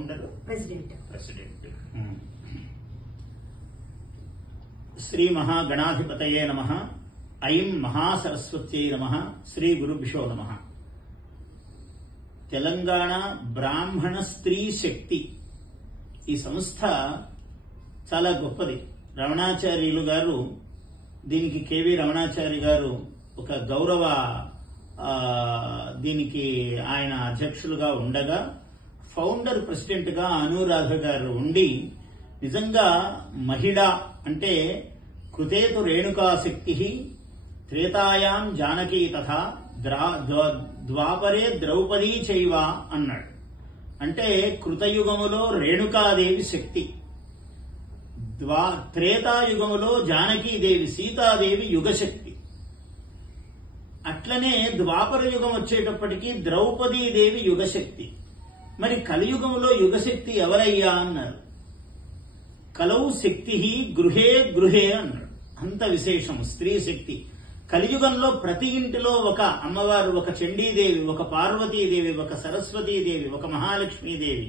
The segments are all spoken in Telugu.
Founder president. శ్రీ మహాగణాధిపతయే నమః. ఐం మహాసరస్వత్యై నమః. శ్రీ గురుభ్యో నమః. తెలంగాణ బ్రాహ్మణ స్త్రీ శక్తి ఈ సంస్థ చాలా గొప్పది. రమణాచార్యులు గారు దీనికి కేవీ రమణాచారి గారు ఒక గౌరవ దీనికి ఆయన అధ్యక్షులుగా ఉండగా ఫౌండర్ ప్రెసిడెంట్ గా అనురాధ గారు ఉండి నిజంగా మహిళ అంటే కృతేతు రేణుకాశక్తి త్రేతాయాం జానకీ తథా ద్వాపరే ద్రౌపదీ చైవ అన్నాడు. అంటే కృతయుగములో రేణుకాదేవి శక్తి, త్రేతాయుగములో జానకీదేవి సీతాదేవి యుగశక్తి, అట్లనే ద్వాపర యుగం వచ్చేటప్పటికీ ద్రౌపదీదేవి యుగశక్తి. మరి కలియుగంలో యుగశక్తి ఎవరయ్యా అన్నారు. కలౌ శక్తి గృహే గృహే అన్నాడు. అంత విశేషం స్త్రీ శక్తి. కలియుగంలో ప్రతి ఇంటిలో ఒక అమ్మవారు, ఒక చండీదేవి, ఒక పార్వతీదేవి, ఒక సరస్వతీదేవి, ఒక మహాలక్ష్మీదేవి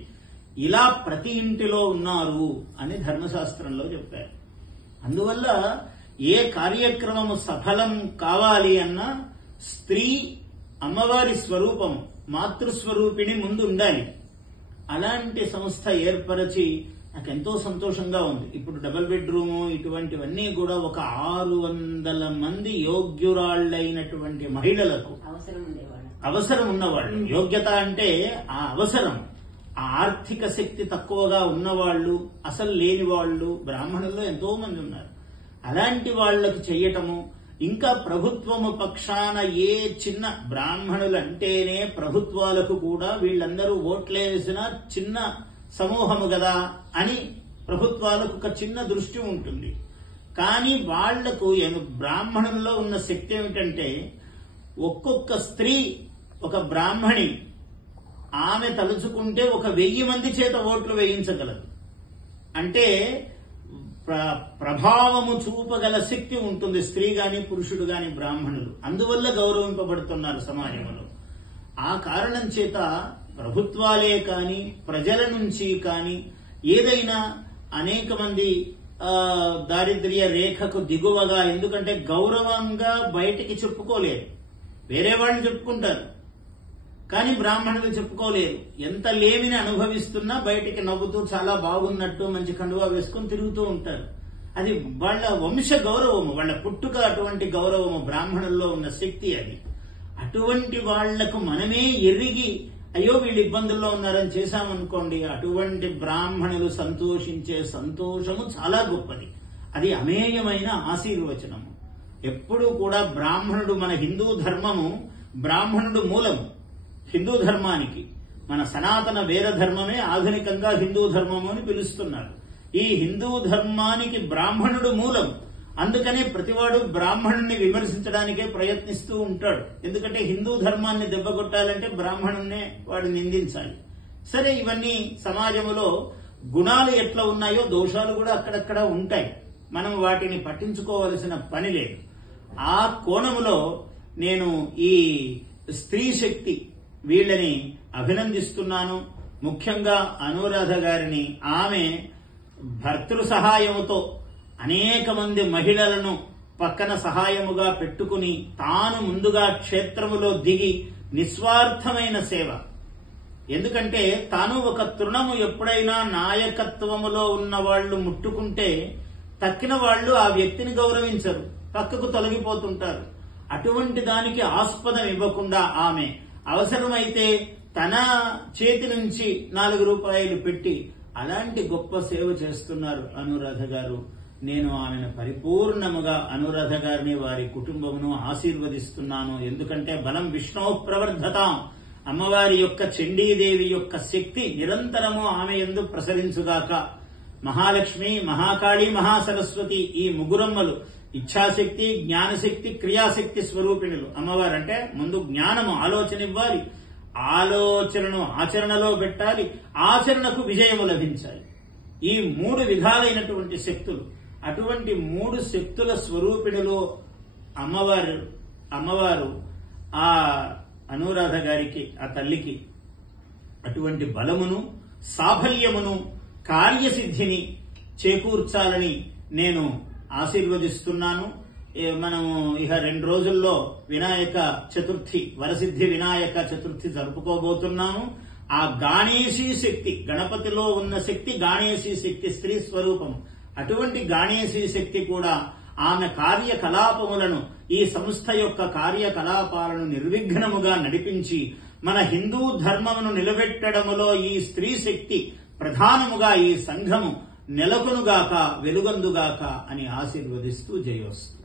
ఇలా ప్రతి ఇంటిలో ఉన్నారు అని ధర్మశాస్త్రంలో చెప్పారు. అందువల్ల ఏ కార్యక్రమము సఫలం కావాలి అన్నా స్త్రీ అమ్మవారి స్వరూపం, మాతృస్వరూపిణి ముందు ఉండాలి. అలాంటి సంస్థ ఏర్పరచి నాకెంతో సంతోషంగా ఉంది. ఇప్పుడు డబుల్ బెడ్రూము ఇటువంటివన్నీ కూడా ఒక 600 మంది యోగ్యురాళ్లైనటువంటి మహిళలకు అవసరం ఉన్నవాళ్ళు. యోగ్యత అంటే ఆ అవసరం, ఆ ఆర్థిక శక్తి తక్కువగా ఉన్నవాళ్లు, అసలు లేని వాళ్ళు బ్రాహ్మణుల్లో ఎంతో మంది ఉన్నారు. అలాంటి వాళ్లకు చెయ్యటము, ఇంకా ప్రభుత్వము పక్షాన ఏ చిన్న బ్రాహ్మణులు అంటేనే ప్రభుత్వాలకు కూడా వీళ్ళందరూ ఓట్లేసిన చిన్న సమూహము కదా అని ప్రభుత్వాలకు ఒక చిన్న దృష్టి ఉంటుంది. కానీ వాళ్లకు బ్రాహ్మణుల్లో ఉన్న శక్తి ఏమిటంటే ఒక్కొక్క స్త్రీ, ఒక బ్రాహ్మణి ఆమె తలుచుకుంటే 1000 మంది చేత ఓట్లు వేయించగలదు. అంటే ప్రభావము చూపగల శక్తి ఉంటుంది స్త్రీ గాని పురుషుడు గాని బ్రాహ్మణులు. అందువల్ల గౌరవింపబడుతున్నారు సమాజంలో. ఆ కారణం చేత ప్రభుత్వాలే కాని ప్రజల నుంచి కాని ఏదైనా అనేక మంది దారిద్ర్య రేఖకు దిగువగా, ఎందుకంటే గౌరవంగా బయటికి చెప్పుకోలేరు. వేరే వాళ్ళు చెప్పుకుంటారు కానీ బ్రాహ్మణులు చెప్పుకోలేరు. ఎంత లేమిని అనుభవిస్తున్నా బయటికి నవ్వుతూ చాలా బాగున్నట్టు మంచి కండువా వేసుకుని తిరుగుతూ ఉంటారు. అది వాళ్ళ వంశ గౌరవము, వాళ్ళ పుట్టుక అటువంటి గౌరవము, బ్రాహ్మణుల్లో ఉన్న శక్తి అది. అటువంటి వాళ్లకు మనమే ఎరిగి అయ్యో వీళ్ళు ఇబ్బందుల్లో ఉన్నారని చేశామనుకోండి, అటువంటి బ్రాహ్మణులు సంతోషించే సంతోషము చాలా గొప్పది. అది అమేయమైన ఆశీర్వచనము. ఎప్పుడూ కూడా బ్రాహ్మణుడు, మన హిందూ ధర్మము బ్రాహ్మణుడు మూలము. హిందూ ధర్మానికి మన సనాతన వేద ధర్మమే ఆధునికంగా హిందూ ధర్మము అని పిలుస్తున్నారు. ఈ హిందూ ధర్మానికి బ్రాహ్మణుడు మూలం. అందుకనే ప్రతివాడు బ్రాహ్మణుణ్ణి విమర్శించడానికే ప్రయత్నిస్తూ ఉంటాడు. ఎందుకంటే హిందూ ధర్మాన్ని దెబ్బకొట్టాలంటే బ్రాహ్మణున్నే వాడు నిందించాలి. సరే, ఇవన్నీ సమాజంలో గుణాలు ఎట్లా ఉన్నాయో దోషాలు కూడా అక్కడక్కడ ఉంటాయి. మనం వాటిని పట్టించుకోవలసిన పని లేదు. ఆ కోణములో నేను ఈ స్త్రీ శక్తి వీళ్ళని అభినందిస్తున్నాను. ముఖ్యంగా అనురాధ గారిని. ఆమె భర్తృ సహాయముతో అనేక మంది మహిళలను పక్కన సహాయముగా పెట్టుకుని తాను ముందుగా క్షేత్రములో దిగి నిస్వార్థమైన సేవ. ఎందుకంటే తాను ఒక తృణము ఎప్పుడైనా నాయకత్వములో ఉన్న వాళ్లు ముట్టుకుంటే తక్కిన వాళ్లు ఆ వ్యక్తిని గౌరవించరు, పక్కకు తొలగిపోతుంటారు. అటువంటి దానికి ఆస్పదం ఇవ్వకుండా ఆమె అవసరమైతే తన చేతి నుంచి 4 రూపాయలు పెట్టి అలాంటి గొప్ప సేవ చేస్తున్నారు అనురాధ గారు. నేను ఆమెను పరిపూర్ణముగా అనురాధ గారిని, వారి కుటుంబమును ఆశీర్వదిస్తున్నాను. ఎందుకంటే బలం విష్ణో ప్రవర్ధతాం, అమ్మవారి యొక్క చండీదేవి యొక్క శక్తి నిరంతరము ఆమె యందు ప్రసరించుగాక. మహాలక్ష్మి, మహాకాళి, మహాసరస్వతి ఈ ముగ్గురమ్మలు ఇచ్ఛాశక్తి, జ్ఞానశక్తి, క్రియాశక్తి స్వరూపిణులు. అమ్మవారంటే ముందు జ్ఞానము, ఆలోచన ఇవ్వాలి, ఆలోచనను ఆచరణలో పెట్టాలి, ఆచరణకు విజయము లభించాలి. ఈ 3 విధాలైనటువంటి శక్తులు. అటువంటి 3 శక్తుల స్వరూపిణులు అమ్మవారు ఆ అనురాధ గారికి, ఆ తల్లికి అటువంటి బలమును సాఫల్యమును కార్యసిద్ధిని చేకూర్చాలని నేను ఆశీర్వదిస్తున్నాను. మనము ఇక 2 రోజుల్లో వినాయక చతుర్థి, వరసిద్ధి వినాయక చతుర్థి జరుపుకోబోతున్నాము. ఆ గాణేశీ శక్తి, గణపతిలో ఉన్న శక్తి గాణేశీ శక్తి, స్త్రీ స్వరూపం. అటువంటి గాణేశీ శక్తి కూడా ఆమె కార్యకలాపములను, ఈ సంస్థ యొక్క కార్యకలాపాలను నిర్విఘ్నముగా నడిపించి మన హిందూ ధర్మమును నిలబెట్టడములో ఈ స్త్రీ శక్తి ప్రధానముగా ఈ సంఘము నెలకొనుగాక, వెలుగొందుగాక అని ఆశీర్వదిస్తూ జయోస్తు.